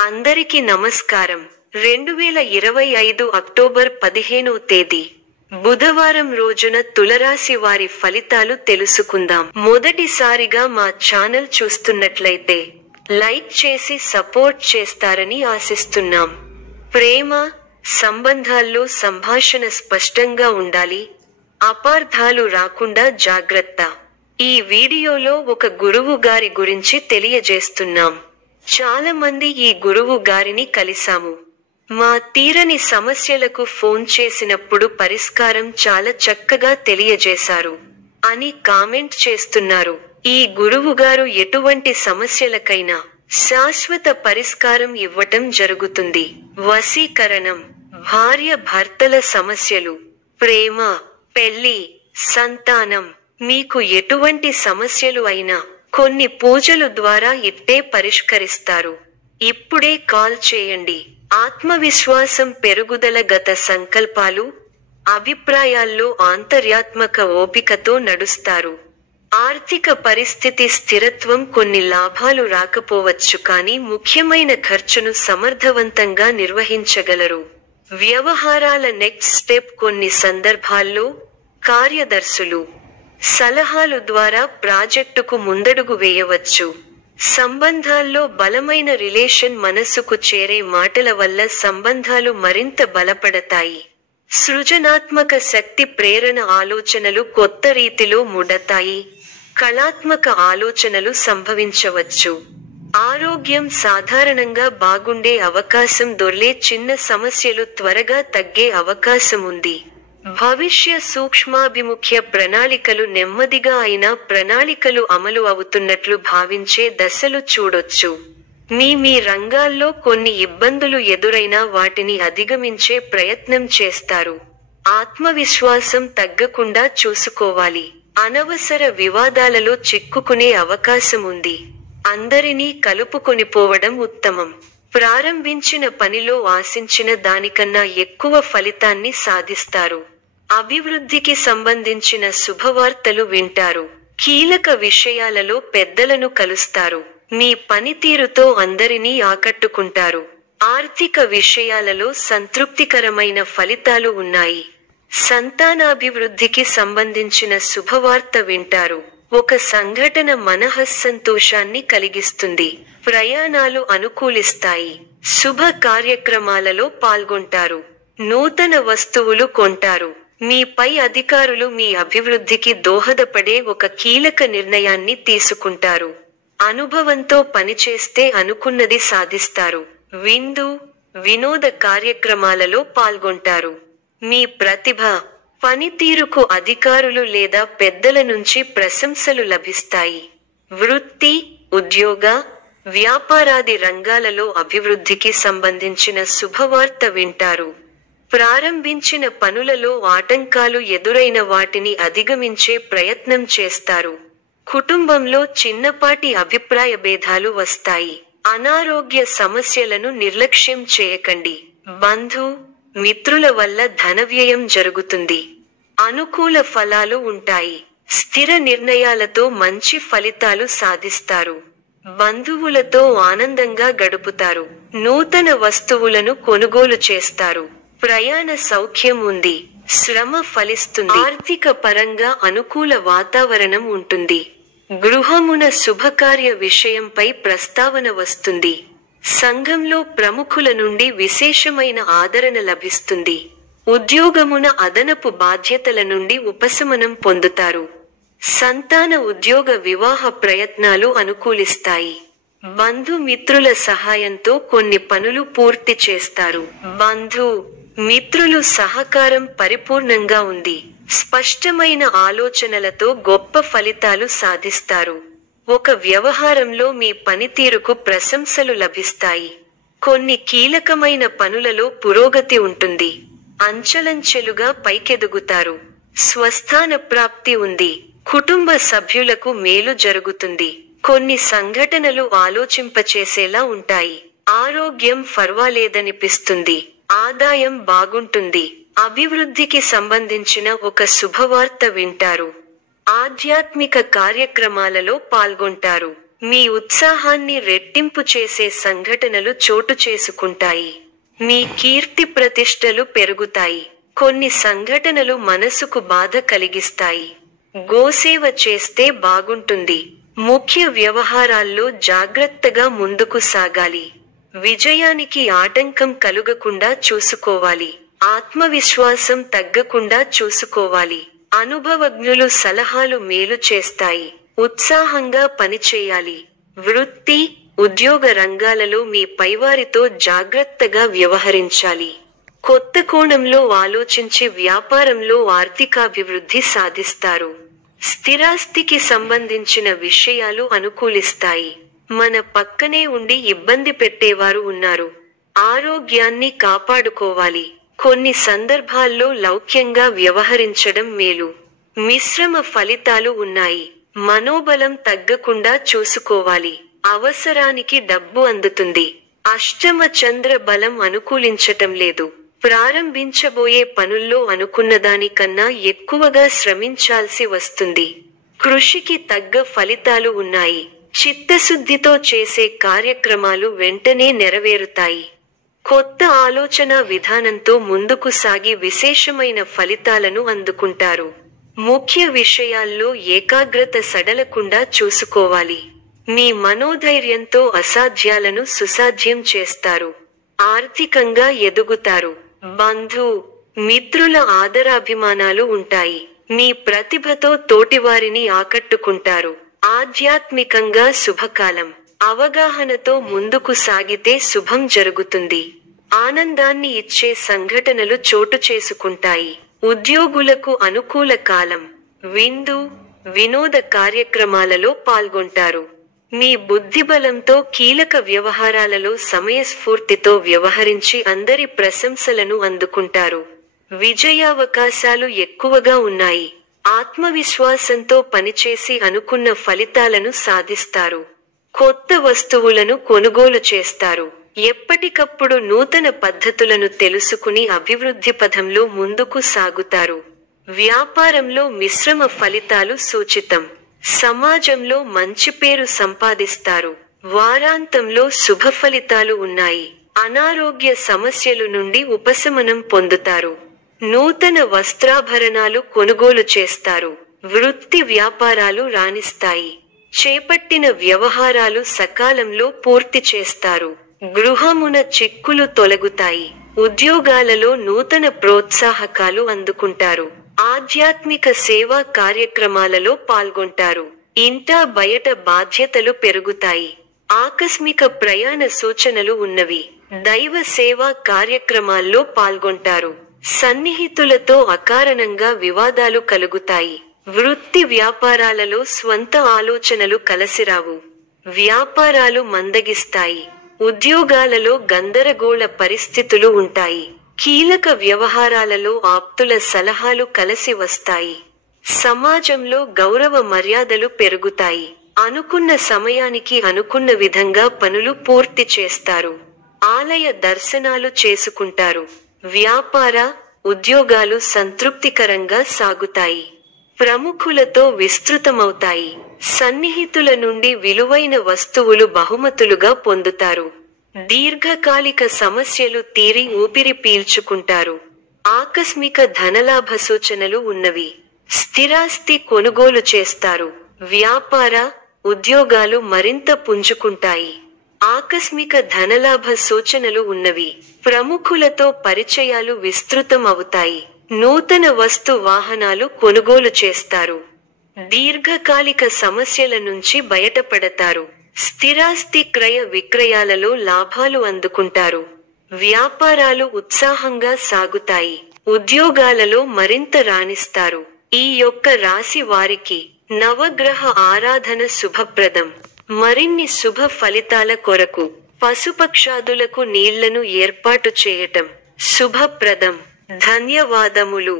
అందరికీ నమస్కారం. 2025 అక్టోబర్ 15వ తేదీ బుధవారం రోజున తులరాశి వారి ఫలితాలు తెలుసుకుందాం. మొదటిసారిగా మా ఛానల్ చూస్తున్నట్లయితే లైక్ చేసి సపోర్ట్ చేస్తారని ఆశిస్తున్నాం. ప్రేమ, సంబంధాల్లో సంభాషణ స్పష్టంగా ఉండాలి. అపార్థాలు రాకుండా జాగ్రత్త. ఈ వీడియోలో ఒక గురువు గారి గురించి తెలియజేస్తున్నాం. చాలా మంది ఈ గురువు గారిని కలిసాము. మా తీరని సమస్యలకు ఫోన్ చేసినప్పుడు పరిష్కారం చాలా చక్కగా తెలియజేశారు అని కామెంట్ చేస్తున్నారు. ఈ గురువుగారు ఎటువంటి సమస్యలకైనా శాశ్వత పరిష్కారం ఇవ్వటం జరుగుతుంది. వశీకరణం, భార్య భర్తల సమస్యలు, ప్రేమ, పెళ్లి, సంతానం, మీకు ఎటువంటి సమస్యలు అయినా కొన్ని పూజలు ద్వారా ఇట్టే పరిష్కరిస్తారు. ఇప్పుడే కాల్ చేయండి. ఆత్మవిశ్వాసం పెరుగుదల, గత సంకల్పాలు, అభిప్రాయాల్లో ఆంతర్యాత్మక ఓపికతో నడుస్తారు. ఆర్థిక పరిస్థితి స్థిరత్వం, కొన్ని లాభాలు రాకపోవచ్చు కానీ ముఖ్యమైన ఖర్చును సమర్థవంతంగా నిర్వహించగలరు. వ్యవహారాల నెక్స్ట్ స్టెప్, కొన్ని సందర్భాల్లో కార్యదర్శులు సలహాలు ద్వారా ప్రాజెక్టుకు ముందడుగు వేయవచ్చు. సంబంధాల్లో బలమైన రిలేషన్, మనసుకు చేరే మాటల వల్ల సంబంధాలు మరింత బలపడతాయి. సృజనాత్మక శక్తి, ప్రేరణ, ఆలోచనలు కొత్త రీతిలో ముడతాయి. కళాత్మక ఆలోచనలు సంభవించవచ్చు. ఆరోగ్యం సాధారణంగా బాగుండే అవకాశం దొర్లే, చిన్న సమస్యలు త్వరగా తగ్గే అవకాశం ఉంది. భవిష్య సూక్ష్మాభిముఖ్య ప్రణాళికలు, నెమ్మదిగా అయినా ప్రణాళికలు అమలు అవుతున్నట్లు భావించే దశలు చూడొచ్చు. మీ రంగాల్లో కొన్ని ఇబ్బందులు ఎదురైనా వాటిని అధిగమించే ప్రయత్నం చేస్తారు. ఆత్మవిశ్వాసం తగ్గకుండా చూసుకోవాలి. అనవసర వివాదాలలో చిక్కుకునే అవకాశం ఉంది. అందరినీ కలుపుకొనిపోవడం ఉత్తమం. ప్రారంభించిన పనిలో ఆశించిన దానికన్నా ఎక్కువ ఫలితాన్ని సాధిస్తారు. అభివృద్ధికి సంబంధించిన శుభవార్తలు వింటారు. కీలక విషయాలలో పెద్దలను కలుస్తారు. మీ పనితీరుతో అందరినీ ఆకట్టుకుంటారు. ఆర్థిక విషయాలలో సంతృప్తికరమైన ఫలితాలు ఉన్నాయి. సంతానాభివృద్ధికి సంబంధించిన శుభవార్త వింటారు. ఒక సంఘటన మనఃసంతోషాన్ని కలిగిస్తుంది. ప్రయాణాలు అనుకూలిస్తాయి. శుభ కార్యక్రమాలలో పాల్గొంటారు. నూతన వస్తువులు కొంటారు. మీ పై అధికారులు మీ అభివృద్ధికి దోహదపడే ఒక కీలక నిర్ణయాన్ని తీసుకుంటారు. అనుభవంతో పనిచేస్తే అనుకున్నది సాధిస్తారు. విందు, వినోద కార్యక్రమాలలో పాల్గొంటారు. మీ ప్రతిభ, పనితీరుకు అధికారులు లేదా పెద్దల నుంచి ప్రశంసలు లభిస్తాయి. వృత్తి, ఉద్యోగ, వ్యాపారాది రంగాలలో అభివృద్ధికి సంబంధించిన శుభవార్త వింటారు. ప్రారంభించిన పనులలో ఆటంకాలు ఎదురైన వాటిని అధిగమించే ప్రయత్నం చేస్తారు. కుటుంబంలో చిన్నపాటి అభిప్రాయ భేదాలు వస్తాయి. అనారోగ్య సమస్యలను నిర్లక్ష్యం చేయకండి. బంధు, మిత్రుల వల్ల ధనవ్యయం జరుగుతుంది. అనుకూల ఫలాలు ఉంటాయి. స్థిర నిర్ణయాలతో మంచి ఫలితాలు సాధిస్తారు. బంధువులతో ఆనందంగా గడుపుతారు. నూతన వస్తువులను కొనుగోలు చేస్తారు. ప్రయాణ సౌఖ్యం ఉంది. శ్రమ ఫలిస్తుంది. ఆర్థిక పరంగా అనుకూల వాతావరణం ఉంటుంది. గృహమున శుభకార్య విషయంపై ప్రస్తావన వస్తుంది. సంఘంలో ప్రముఖుల నుండి విశేషమైన ఆదరణ లభిస్తుంది. ఉద్యోగమున అదనపు బాధ్యతల నుండి ఉపశమనం పొందుతారు. సంతాన, ఉద్యోగ, వివాహ ప్రయత్నాలు అనుకూలిస్తాయి. బంధుమిత్రుల సహాయంతో కొన్ని పనులు పూర్తి చేస్తారు. మిత్రులు సహకారం పరిపూర్ణంగా ఉంది. స్పష్టమైన ఆలోచనలతో గొప్ప ఫలితాలు సాధిస్తారు. ఒక వ్యవహారంలో మీ పనితీరుకు ప్రశంసలు లభిస్తాయి. కొన్ని కీలకమైన పనులలో పురోగతి ఉంటుంది. అంచెలంచెలుగా పైకెదుగుతారు. స్వస్థాన ప్రాప్తి ఉంది. కుటుంబ సభ్యులకు మేలు జరుగుతుంది. కొన్ని సంఘటనలు ఆలోచింపచేసేలా ఉంటాయి. ఆరోగ్యం ఫర్వాలేదనిపిస్తుంది. ఆదాయం బాగుంటుంది. అభివృద్ధికి సంబంధించిన ఒక శుభవార్త వింటారు. ఆధ్యాత్మిక కార్యక్రమాలలో పాల్గొంటారు. మీ ఉత్సాహాన్ని రెట్టింపు చేసే సంఘటనలు చోటు చేసుకుంటాయి. మీ కీర్తి ప్రతిష్టలు పెరుగుతాయి. కొన్ని సంఘటనలు మనసుకు బాధ కలిగిస్తాయి. గోసేవ చేస్తే బాగుంటుంది. ముఖ్య వ్యవహారాల్లో జాగ్రత్తగా ముందుకు సాగాలి. విజయానికి ఆటంకం కలుగకుండా చూసుకోవాలి. ఆత్మవిశ్వాసం తగ్గకుండా చూసుకోవాలి. అనుభవజ్ఞులు సలహాలు మేలు చేస్తాయి. ఉత్సాహంగా పనిచేయాలి. వృత్తి, ఉద్యోగ రంగాలలో మీ పైవారితో జాగ్రత్తగా వ్యవహరించాలి. కొత్త కోణంలో ఆలోచించి వ్యాపారంలో ఆర్థికాభివృద్ధి సాధిస్తారు. స్థిరాస్తికి సంబంధించిన విషయాలు అనుకూలిస్తాయి. మన పక్కనే ఉండి ఇబ్బంది పెట్టేవారు ఉన్నారు. ఆరోగ్యాన్ని కాపాడుకోవాలి. కొన్ని సందర్భాల్లో లౌక్యంగా వ్యవహరించడం మేలు. మిశ్రమ ఫలితాలు ఉన్నాయి. మనోబలం తగ్గకుండా చూసుకోవాలి. అవసరానికి డబ్బు అందుతుంది. అష్టమ చంద్ర బలం అనుకూలించటం లేదు. ప్రారంభించబోయే పనుల్లో అనుకున్నదానికన్నా ఎక్కువగా శ్రమించాల్సి వస్తుంది. కృషికి తగ్గ ఫలితాలు ఉన్నాయి. చిత్తశుద్ధితో చేసే కార్యక్రమాలు వెంటనే నెరవేరుతాయి. కొత్త ఆలోచన విధానంతో ముందుకు సాగి విశేషమైన ఫలితాలను అందుకుంటారు. ముఖ్య విషయాల్లో ఏకాగ్రత సడలకుండా చూసుకోవాలి. మీ మనోధైర్యంతో అసాధ్యాలను సుసాధ్యం చేస్తారు. ఆర్థికంగా ఎదుగుతారు. బంధు, మిత్రుల ఆదరాభిమానాలు ఉంటాయి. మీ ప్రతిభతో తోటివారిని ఆకట్టుకుంటారు. ఆధ్యాత్మికంగా శుభకాలం. అవగాహనతో ముందుకు సాగితే శుభం జరుగుతుంది. ఆనందాన్ని ఇచ్చే సంఘటనలు చోటు చేసుకుంటాయి. ఉద్యోగులకు అనుకూల కాలం. విందు, వినోద కార్యక్రమాలలో పాల్గొంటారు. మీ బుద్ధిబలంతో కీలక వ్యవహారాలలో సమయస్ఫూర్తితో వ్యవహరించి అందరి ప్రశంసలను అందుకుంటారు. విజయావకాశాలు ఎక్కువగా ఉన్నాయి. ఆత్మవిశ్వాసంతో పనిచేసి అనుకున్న ఫలితాలను సాధిస్తారు. కొత్త వస్తువులను కొనుగోలు చేస్తారు. ఎప్పటికప్పుడు నూతన పద్ధతులను తెలుసుకుని అభివృద్ధి పథంలో ముందుకు సాగుతారు. వ్యాపారంలో మిశ్రమ ఫలితాలు సూచితం. సమాజంలో మంచి పేరు సంపాదిస్తారు. వారాంతంలో శుభ ఫలితాలు ఉన్నాయి. అనారోగ్య సమస్యలు నుండి ఉపశమనం పొందుతారు. నూతన వస్త్రాభరణాలు కొనుగోలు చేస్తారు. వృత్తి వ్యాపారాలు రాణిస్తాయి. చేపట్టిన వ్యవహారాలు సకాలంలో పూర్తి చేస్తారు. గృహమున చిక్కులు తొలగుతాయి. ఉద్యోగాలలో నూతన ప్రోత్సాహకాలు అందుకుంటారు. ఆధ్యాత్మిక సేవా కార్యక్రమాలలో పాల్గొంటారు. ఇంటా బయట బాధ్యతలు పెరుగుతాయి. ఆకస్మిక ప్రయాణ సూచనలు ఉన్నవి. దైవ సేవా కార్యక్రమాల్లో పాల్గొంటారు. సన్నిహితులతో అకారణంగా వివాదాలు కలుగుతాయి. వృత్తి వ్యాపారాలలో స్వంత ఆలోచనలు కలసిరావు. వ్యాపారాలు మందగిస్తాయి. ఉద్యోగాలలో గందరగోళ పరిస్థితులు ఉంటాయి. కీలక వ్యవహారాలలో ఆప్తుల సలహాలు కలిసి వస్తాయి. సమాజంలో గౌరవ మర్యాదలు పెరుగుతాయి. అనుకున్న సమయానికి అనుకున్న విధంగా పనులు పూర్తి చేస్తారు. ఆలయ దర్శనాలు చేసుకుంటారు. వ్యాపార, ఉద్యోగాలు సంతృప్తికరంగా సాగుతాయి. ప్రముఖులతో విస్తృతమవుతాయి. సన్నిహితుల నుండి విలువైన వస్తువులు బహుమతులుగా పొందుతారు. దీర్ఘకాలిక సమస్యలు తీరి ఊపిరి పీల్చుకుంటారు. ఆకస్మిక ధనలాభ సూచనలు ఉన్నవి. స్థిరాస్తి కొనుగోలు చేస్తారు. వ్యాపార, ఉద్యోగాలు మరింత పుంజుకుంటాయి. ఆకస్మిక ధనలాభ సూచనలు ఉన్నవి. ప్రముఖులతో పరిచయాలు విస్తృతం అవుతాయి. నూతన వస్తు వాహనాలు కొనుగోలు చేస్తారు. దీర్ఘకాలిక సమస్యల నుంచి బయటపడతారు. స్థిరాస్తి క్రయ విక్రయాలలో లాభాలు అందుకుంటారు. వ్యాపారాలు ఉత్సాహంగా సాగుతాయి. ఉద్యోగాలలో మరింత రాణిస్తారు. ఈ యొక్క రాశి వారికి నవగ్రహ ఆరాధన శుభప్రదం. మరిన్ని శుభ ఫలితాల కొరకు పశుపక్షాదులకు నీళ్లను ఏర్పాటు చేయటం శుభప్రదం. ధన్యవాదములు.